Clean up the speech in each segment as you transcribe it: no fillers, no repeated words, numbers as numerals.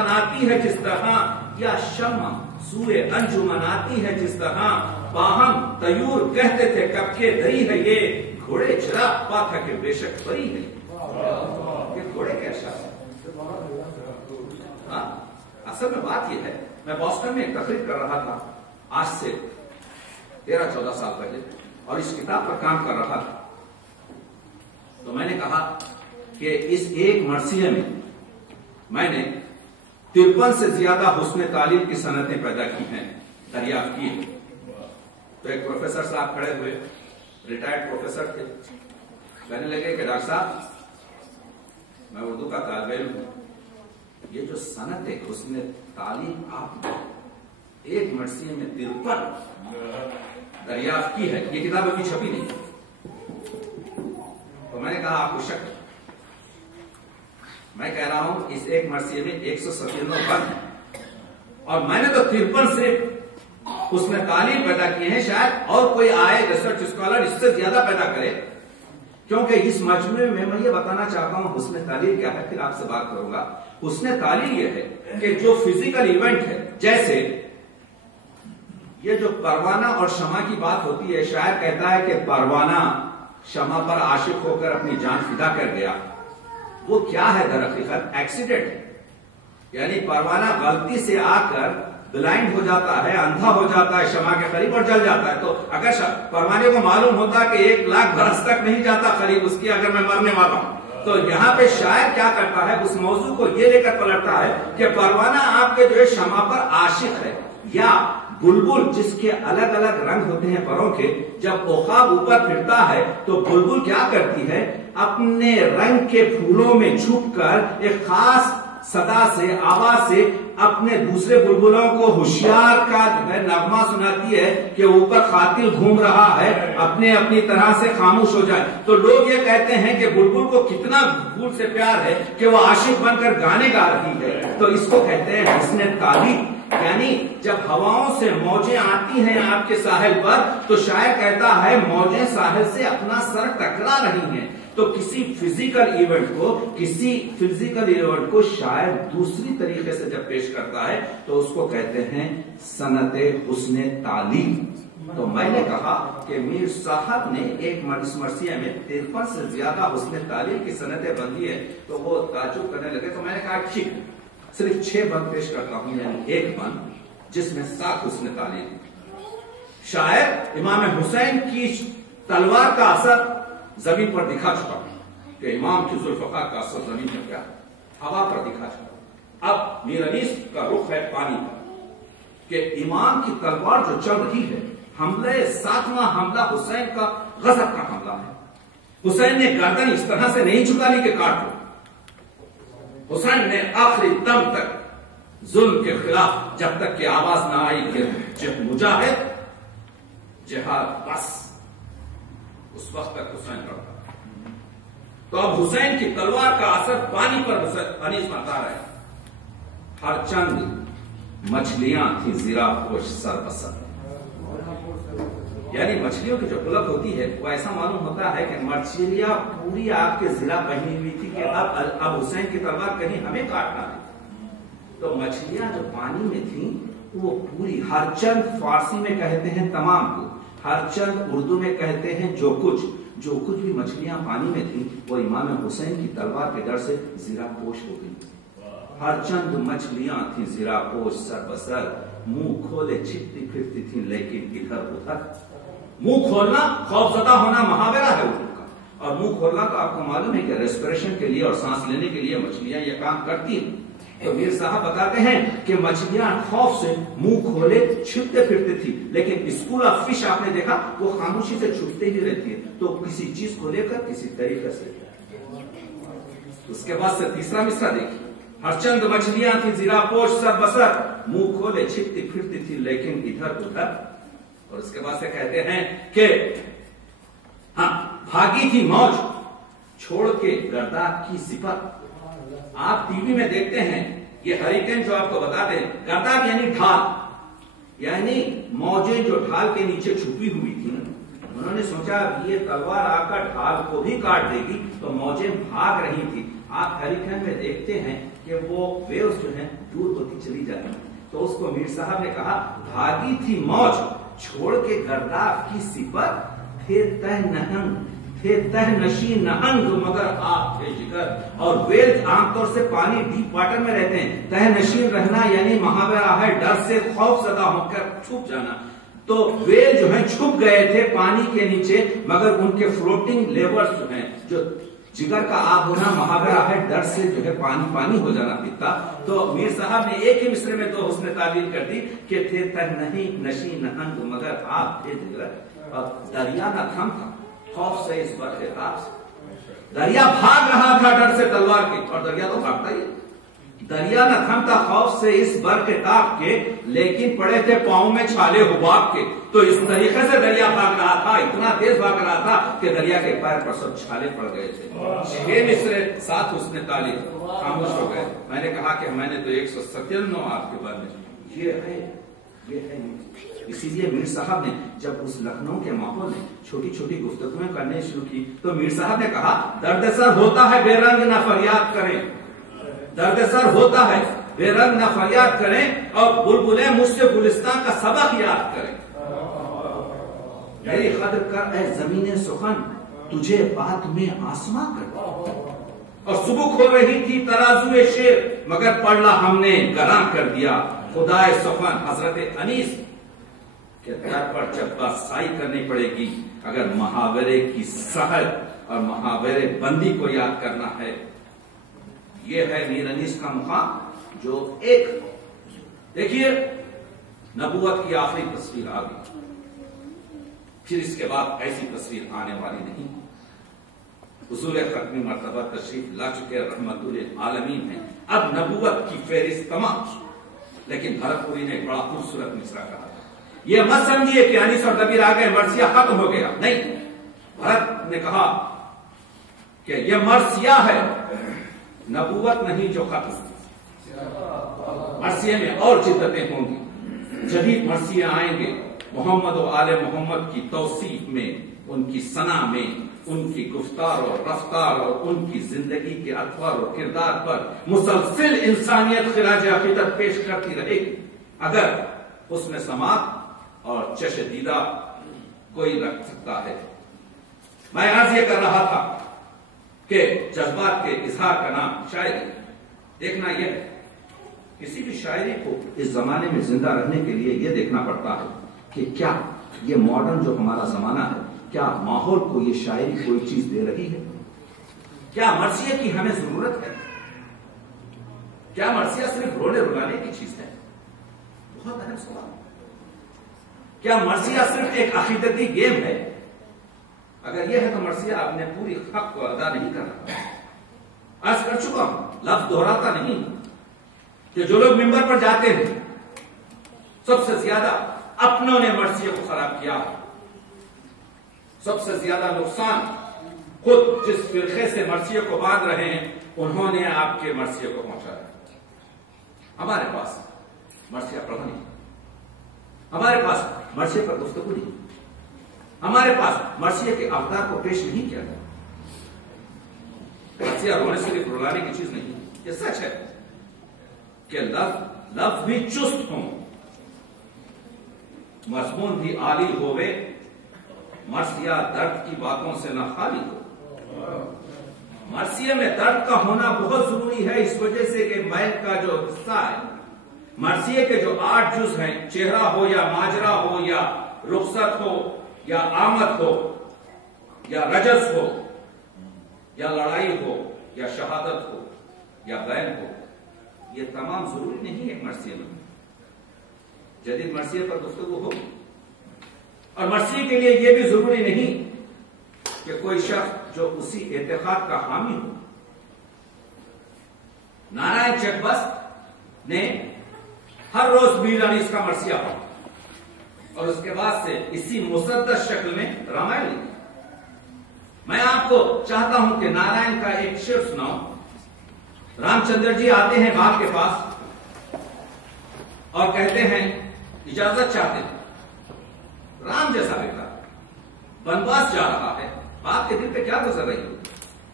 تناتی ہے جس طرح، یا شمع سوئے انجمن آتی ہے جس طرح، باہم تیور کہتے تھے کب کے دری ہے یہ، گھوڑے چراغ پا تھا کہ بے شک پری ہے۔ یہ گھوڑے کے اشعار ہاں، اصل میں بات یہ ہے، میں بوسٹن میں ایک تقریر کر رہا تھا آج سے 13-14 سال پہلے، اور اس کتاب پر کام کر رہا تھا، تو میں نے کہا کہ اس ایک مرثیے میں نے 53 سے زیادہ حسن تعلیم کی صنعتیں پیدا کی ہیں، دریافت کی ہیں۔ تو ایک پروفیسر صاحب کھڑے ہوئے، ریٹائرڈ پروفیسر تھے، کہنے لگے کہ ڈاکٹر صاحب میں اردو کا طالب علم ہوں، یہ جو صنعت حسن تعلیم آپ نے ایک مرثیے میں 53 دریافت کی ہے، یہ کتاب ابھی چھپی نہیں۔ تو میں نے کہا آپ کو شک ہے؟ میں کہہ رہا ہوں اس ایک مرثیے میں 197 بند ہیں، اور میں نے تو 53 صرف اس میں تعلیم پیدا کیے ہیں، شاید اور کوئی آئے ریسرچ اسکالر اس سے زیادہ پیدا کرے، کیونکہ اس مجموعے میں میں یہ بتانا چاہتا ہوں حسن تعلیم کیا ہے، پھر آپ سے بات کروں گا۔ حسن تعلیم یہ ہے کہ جو فزیکل ایونٹ ہے، جیسے یہ جو پروانہ اور شمع کی بات ہوتی ہے، شاعر کہتا ہے کہ پروانہ شمع پر عاشق ہو کر اپنی جان فدا کر گیا، وہ کیا ہے در حقیقت؟ ایکسیڈنٹ ہے، یعنی پروانہ غلطی سے آ کر بلائنڈ ہو جاتا ہے، اندھا ہو جاتا ہے شمع کے قریب اور جل جاتا ہے۔ تو اگر پروانے کو معلوم ہوتا کہ 1 لاکھ برس تک نہیں جاتا قریب اس کی، اگر میں مرنے والا ہوں، تو یہاں پہ شاعر کیا کرتا ہے، اس موضوع کو یہ لے کر پلٹتا ہے کہ پروانہ آپ کے جو ہے شمع پر عاشق ہے، یا بلبل جس کے الگ الگ رنگ ہوتے ہیں پروں کے، جب عقاب اوپر پھرتا ہے تو بلبل کیا کرتی ہے، اپنے رنگ کے پھولوں میں چھپ کر ایک خاص صدا سے، آواز سے اپنے دوسرے بلبلوں کو ہوشیار کا جو ہے نغمہ سناتی ہے کہ اوپر قاتل گھوم رہا ہے، اپنی طرح سے خاموش ہو جائے۔ تو لوگ یہ کہتے ہیں کہ بلبل کو کتنا پھول سے پیار ہے کہ وہ عاشق بن کر گانے گا رہی ہے، تو اس کو کہتے ہیں حسن تعلیم۔ یعنی جب ہواؤں سے موجیں آتی ہیں آپ کے ساحل پر، تو شاعر کہتا ہے موجیں ساحل سے اپنا سر ٹکرا رہی ہیں۔ تو کسی فزیکل ایونٹ کو شاعر دوسری طریقے سے جب پیش کرتا ہے تو اس کو کہتے ہیں صنعت حسن تعلیم۔ تو میں نے کہا کہ میر صاحب نے ایک مرثیے میں 53 سے زیادہ حسن تعلیم کی صنعتیں بندی ہے، تو وہ تعجب کرنے لگے۔ تو میں نے کہا ٹھیک، صرف 6 بند پیش کرتا ہوں، یعنی ایک بند جس میں 7 حسن تعلیم۔ شاعر امام حسین کی تلوار کا اثر زمین پر دکھا چکا کہ امام کی ذوالفقار کا اثر زمین پر کیا ہوا پر دکھا چکا۔ اب میر انیس کا رخ ہے پانی پر کہ امام کی تلوار جو چل رہی ہے، حملہ 7واں حملہ حسین کا غضب کا حملہ ہے۔ حسین نے گردن اس طرح سے نہیں جھکا لی کہ کاٹ لو، حسین نے آخری دم تک ظلم کے خلاف جب تک کہ آواز نہ آئی کہ مجاہد جہاد بس، اس وقت تک حسین کرتا۔ تو اب حسین کی تلوار کا اثر پانی پر انیس بتا رہے ہیں۔ ہر چند مچھلیاں تھیں زیرا پوش سر بسر، یعنی مچھلیوں کی جو قلت ہوتی ہے وہ ایسا معلوم ہوتا ہے کہ مچھلیاں پوری آپ کے زرا پہنی ہوئی تھی کہ اب حسین کی تلوار کہیں ہمیں کاٹنا ہے۔ تو مچھلیاں جو پانی میں تھیں وہ پوری، ہر چند فارسی میں کہتے ہیں تمام کو، ہر چند اردو میں کہتے ہیں جو کچھ بھی مچھلیاں پانی میں تھیں وہ امام حسین کی تلوار کے ڈر سے زیرا پوش ہو گئی۔ ہر چند مچھلیاں تھیں زیرا پوش سر بسر، منہ کھولے چھپتی پھرتی تھیں لیکن ادھر ادھر۔ منہ کھولنا خوفزدہ ہونا محاورہ ہے اردو کا، اور منہ کھولنا تو آپ کو معلوم ہے کہ ریسپریشن کے لیے اور سانس لینے کے لیے مچھلیاں یہ کام کرتی ہیں۔ تو میر صاحب بتاتے ہیں کہ مچھلیاں خوف سے منہ کھولے چھپتے پھرتے تھی، لیکن اسکول آف فش آپ نے دیکھا وہ خاموشی سے چھپتے ہی رہتی ہے، تو کسی چیز کو لے کر کسی طریقے سے۔ اس کے بعد سے تیسرا مصرع دیکھیے، ہر چند مچھلیاں تھی زیرا پوش سر بسر، منہ کھولے چھپتی پھرتی تھی لیکن ادھر ادھر۔ اور اس کے بعد سے کہتے ہیں کہ ہاں بھاگی تھی موج چھوڑ کے گرداب کی صفت۔ آپ ٹی وی میں دیکھتے ہیں یہ ہریکین جو آپ کو بتاتے ہیں، گرداب یعنی ڈھال، یعنی موجیں جو ڈھال کے نیچے چھپی ہوئی تھی، انہوں نے سوچا یہ تلوار آ کر ڈھال کو بھی کاٹ دے گی، تو موجیں بھاگ رہی تھی۔ آپ ہریکین میں دیکھتے ہیں کہ کہ وہ ویوز جو ہیں دور ہوتی چلی جاتی. تو اس کو میر صاحب نے کہا بھاگی تھی موج چھوڑ کے گرداب کی صفت, تھے تہ نشی نہنگ مگر آپ تھے جگر. اور ویل عام طور سے پانی ڈیپ واٹر میں رہتے ہیں. تہ نشین رہنا یعنی محاورہ ہے ڈر سے خوف زدہ ہو کر چھپ جانا. تو ویل جو ہیں چھپ گئے تھے پانی کے نیچے, مگر ان کے فلوٹنگ لیورز جو ہیں, جو جگر کا آب ہونا محاورہ ہے ڈر سے جو ہے پانی پانی ہو جانا پیتا. تو میر صاحب نے ایک ہی مصرے میں دو حسن تعبیر کر دی کہ تھے تہ نہیں نشی نہنگ مگر آپ تھے جگر. اور دریا نہ تھم تھا خوف سے اس بر کے تاب سے. دریا بھاگ رہا تھا ڈر سے تلوار کے, اور دریا تو بھاگتا ہی. دریا نہ تھمتا خوف سے اس بر کے تاب کے, لیکن پڑے تھے پاؤں میں چھالے حباب کے. تو اس طریقے سے دریا بھاگ رہا تھا, اتنا تیز بھاگ رہا تھا کہ دریا کے پیر پر سب چھالے پڑ گئے تھے. 6 مصرے ساتھ اس نے تعلیم خاموش ہو گئے. میں نے کہا کہ میں نے تو 197 آپ کے بارے میں یہ ہے. اسی لیے میر صاحب نے جب اس لکھنؤ کے ماحول میں چھوٹی چھوٹی گفتگویں کرنے شروع کی تو میر صاحب نے کہا درد سر ہوتا ہے بے رنگ نہ فریاد کریں. درد سر ہوتا ہے بے رنگ نہ فریاد کریں, اور بلبلیں مجھ سے گلستان کا سبق یاد کریں. میری قدر کر اے زمین سخن تجھے بات میں آسماں کر. اور صبح کھو رہی تھی ترازو شیر مگر پڑلا ہم نے گراں کر دیا. خدائے سخن حضرت انیس کہ در پر جب باسائی کرنی پڑے گی اگر محاورے کی سہل اور محاورے بندی کو یاد کرنا ہے. یہ ہے میر انیس کا مقام جو ایک دیکھیے نبوت کی آخری تصویر آ گئی, پھر اس کے بعد ایسی تصویر آنے والی نہیں. حضور ختمی مرتبہ تشریف لا چکے رحمت للعالمین ہیں. اب نبوت کی فہرست تمام, لیکن بھرت پوری نے بڑا خوبصورت مصرع کہا. یہ مت سمجھیے کہ انیس اور دبیر آ گئے مرثیہ ختم ہو گیا, نہیں. بھرت نے کہا کہ یہ مرثیہ ہے, نبوت نہیں جو ختم. مرثیے میں اور جدتیں ہوں گی, جدید مرثیے آئیں گے محمد و آل محمد کی توصیف میں, ان کی ثنا میں, ان کی گفتار اور رفتار اور ان کی زندگی کے اطوار و کردار پر مسلسل انسانیت خراج عقیدت پیش کرتی رہے گی اگر حسن سماعت اور چش دیدہ کوئی رکھ سکتا ہے. میں آج یہ کر رہا تھا کہ جذبات کے اظہار کا نام شاعری. دیکھنا یہ ہے کسی بھی شاعری کو اس زمانے میں زندہ رہنے کے لیے یہ دیکھنا پڑتا ہے کہ کیا یہ ماڈرن جو ہمارا زمانہ ہے کیا ماحول کو یہ شاعری کوئی چیز دے رہی ہے. کیا مرثیے کی ہمیں ضرورت ہے. کیا مرثیہ صرف رونے رلانے کی چیز ہے. بہت اہم سوال. کیا مرثیہ صرف ایک عقیدتی گیم ہے. اگر یہ ہے تو مرثیہ اپنے پوری حق کو ادا نہیں کر رہا. عرض کر چکا ہوں, لفظ دہراتا نہیں کہ جو لوگ ممبر پر جاتے ہیں سب سے زیادہ اپنوں نے مرثیے کو خراب کیا. سب سے زیادہ نقصان خود جس فرقے سے مرثیے کو باندھ رہے ہیں انہوں نے آپ کے مرثیے کو پہنچایا. ہمارے پاس مرثیہ پڑھا نہیں, ہمارے پاس مرثیے پر گفتگو نہیں, ہمارے پاس مرثیے کے اقدار کو پیش نہیں کیا گیا. مرثیہ رونے صرف رلانے کی چیز نہیں. یہ سچ ہے کہ لفظ بھی چست ہوں, مضمون بھی عالی ہوئے, مرثیہ درد کی باتوں سے نہ خالی ہو. مرثیے میں درد کا ہونا بہت ضروری ہے اس وجہ سے کہ میل کا جو حصہ ہے مرثیے کے جو 8 جز ہیں, چہرہ ہو یا ماجرا ہو یا رخصت ہو یا آمد ہو یا رجز ہو یا لڑائی ہو یا شہادت ہو یا بین ہو, یہ تمام ضروری نہیں ہے مرثیے میں. جدید مرثیے پر گفتگو ہو اور مرثیے کے لیے یہ بھی ضروری نہیں کہ کوئی شخص جو اسی اعتقاد کا حامی ہو. نارائن چکبست نے ہر روز میر انیس کا مرثیہ پڑھا اور اس کے بعد سے اسی مسدس شکل میں رامائن لکھی. میں آپ کو چاہتا ہوں کہ نارائن کا ایک شعر سناؤں. رام چندر جی آتے ہیں باپ کے پاس اور کہتے ہیں اجازت چاہتے ہیں. رام جیسا بیٹا بنواس جا رہا ہے, باپ کے دل پہ کیا گزر رہی ہو,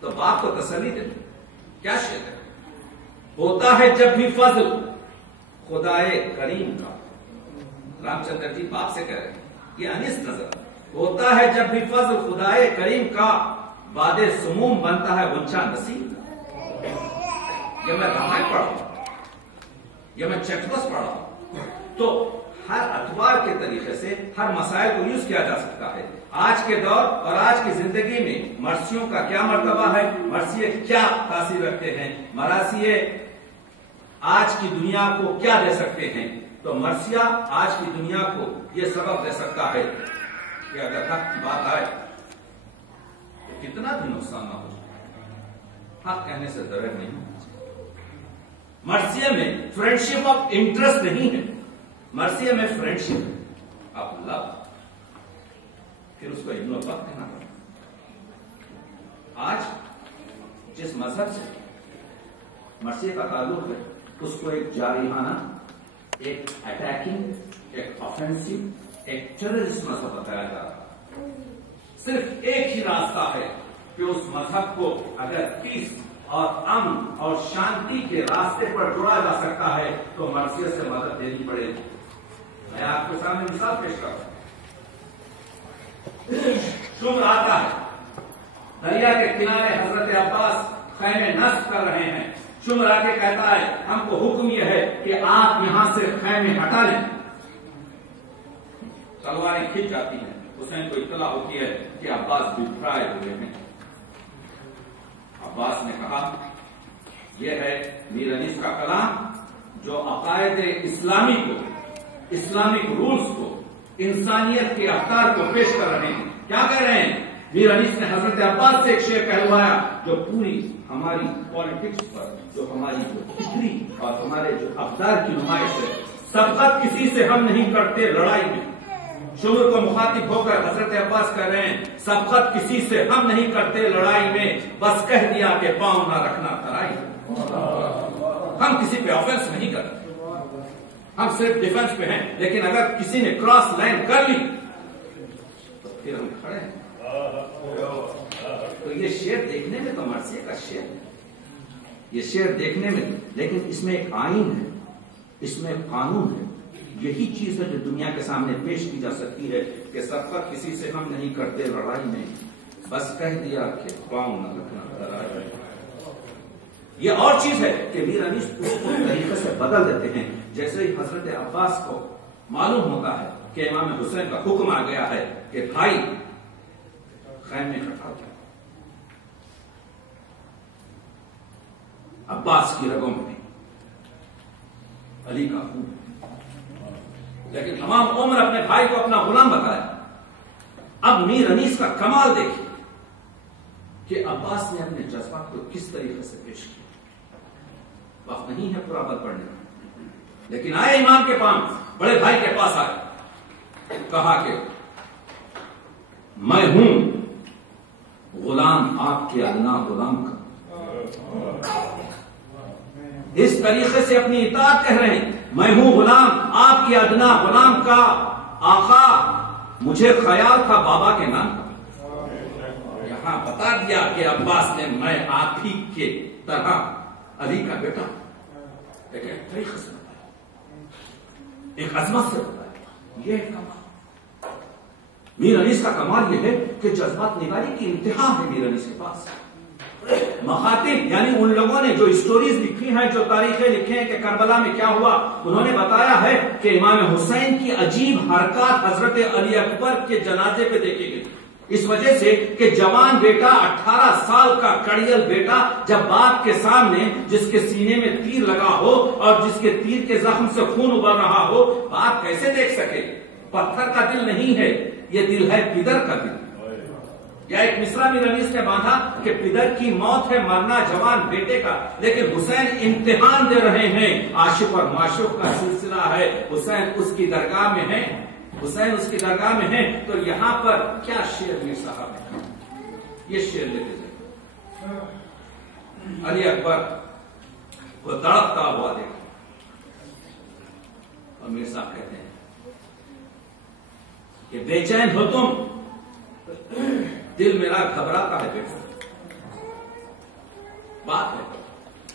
تو باپ کو تسلی دے. کیا شعر ہے. ہوتا ہے جب بھی فضل خدائے کریم کا. رام چندر جی باپ سے کہہ رہے ہیں, یہ انیس نظر. ہوتا ہے جب بھی فضل خدائے کریم کا, باد سموم بنتا ہے غنچہ نسیم. یہ میں رامائن پڑھا ہوں, یہ میں چیک بس پڑھا ہوں. تو ہر اتوار کے طریقے سے ہر مسائل کو یوز کیا جا سکتا ہے. آج کے دور اور آج کی زندگی میں مرثیوں کا کیا مرتبہ ہے, مرثیے کیا تاثیر رکھتے ہیں, مرثیے آج کی دنیا کو کیا دے سکتے ہیں. تو مرثیہ آج کی دنیا کو یہ سبق دے سکتا ہے کہ اگر حق کی بات آئے تو کتنا بھی نقصان نہ ہو جائے, حق کہنے سے ضرر نہیں ہونا چاہیے. مرثیے میں فرینڈشپ آف انٹرسٹ نہیں ہے, مرثیے میں فرینڈشپ آف لو. پھر اس کو ابن الوقت کہنا پڑتا. آج جس مذہب سے مرثیے کا تعلق ہے اس کو ایک جارحانہ, ایک اٹیکنگ, ایک آفینسو, ایک ٹیررسٹ مذہب بتایا جا رہا ہے. صرف ایک ہی راستہ ہے کہ اس مذہب کو اگر پیس اور امن اور شانتی کے راستے پر جوڑا جا سکتا ہے تو مرثیے سے مدد دینی پڑے گی. میں آپ کے سامنے مثال پیش کرتا ہوں. شمر آتا ہے, دریا کے کنارے حضرت عباس خیمے نصب کر رہے ہیں. شمر آ کے کہتا ہے ہم کو حکم یہ ہے کہ آپ یہاں سے خیمے ہٹا لیں. تلواریں کھنچ جاتی ہیں. حسین کو اطلاع ہوتی ہے کہ عباس بفرائے ہوئے ہیں. عباس نے کہا یہ ہے میر انیس کا کلام جو عقائد اسلامی کو, اسلامک رولز کو, انسانیت کے افکار کو پیش کر رہے ہیں. کیا کہہ رہے ہیں؟ میر انیس نے حضرت عباس سے ایک شعر کہلوایا جو پوری ہماری پالیٹکس پر, جو ہماری ہسٹری اور ہمارے جو افکار کی نمائش ہے. سبقت کسی سے ہم نہیں کرتے لڑائی میں. شمر کو مخاطب ہو کر حضرت عباس کہہ رہے ہیں سبقت کسی سے ہم نہیں کرتے لڑائی میں, بس کہہ دیا کہ پاؤں نہ رکھنا ترائی. ہم کسی پہ آفینس نہیں کرتے, ہم صرف ڈیفنس پہ ہیں. لیکن اگر کسی نے کراس لائن کر لی تو پھر ہم کھڑے ہیں. تو یہ شعر دیکھنے میں تو مرثیے کا شعر ہے, یہ شعر دیکھنے میں, لیکن اس میں ایک آئین ہے, اس میں ایک قانون ہے. یہی چیز ہے جو دنیا کے سامنے پیش کی جا سکتی ہے کہ سبقت کسی سے ہم نہیں کرتے لڑائی میں, بس کہہ دیا کہ پاؤں نہ رکھنا. یہ اور چیز ہے کہ میر انیس اس کو طریقے سے بدل دیتے ہیں. جیسے ہی حضرت عباس کو معلوم ہوتا ہے کہ امام حسین کا حکم آ گیا ہے کہ بھائی خیمے ہٹا دو, عباس کی رگوں میں علی کا خون, لیکن تمام عمر اپنے بھائی کو اپنا غلام بتایا. اب میر انیس کا کمال دیکھیے کہ عباس نے اپنے جذبات کو کس طریقے سے پیش کیا. وقت نہیں ہے پورا بات پڑھنے کا, لیکن آئے امام کے پاس, بڑے بھائی کے پاس آئے, کہا کہ میں ہوں غلام آپ کے ادنا غلام کا. اس طریقے سے اپنی اطاعت کہہ رہے ہیں, میں ہوں غلام آپ کے ادنا غلام کا. آقا مجھے خیال تھا بابا کے نام کا. یہاں بتا دیا کہ عباس نے میں آپ ہی کے طرح علی کا بیٹا, ایک طریقے سے بتایا, ایک عظمت سے بتایا. یہ کمال میر انیس کا کمال یہ ہے کہ جذبات نگاری کی انتہا ہے میر انیس کے پاس. مخاطب یعنی ان لوگوں نے جو اسٹوریز لکھی ہیں, جو تاریخیں لکھی ہیں کہ کربلا میں کیا ہوا, انہوں نے بتایا ہے کہ امام حسین کی عجیب حرکات حضرت علی اکبر کے جنازے پہ دیکھی گئی. اس وجہ سے کہ جوان بیٹا 18 سال کا کڑیل بیٹا جب باپ کے سامنے جس کے سینے میں تیر لگا ہو اور جس کے تیر کے زخم سے خون ابل رہا ہو, باپ کیسے دیکھ سکے؟ پتھر کا دل نہیں ہے, یہ دل ہے پدر کا دل. یا ایک مصرع میر انیس نے باندھا کہ پدر کی موت ہے مرنا جوان بیٹے کا, لیکن حسین امتحان دے رہے ہیں. عاشق اور معشوق کا سلسلہ ہے, حسین اس کی درگاہ میں ہے, حسین اس کی درگاہ میں ہے. تو یہاں پر کیا شعر میر صاحب ہے, یہ شعر لیتے تھے. علی اکبر کو تڑپتا ہوا دیکھا اور میر صاحب کہتے ہیں کہ بے چین ہو تم, دل میرا گھبراتا ہے بیٹا. بات ہے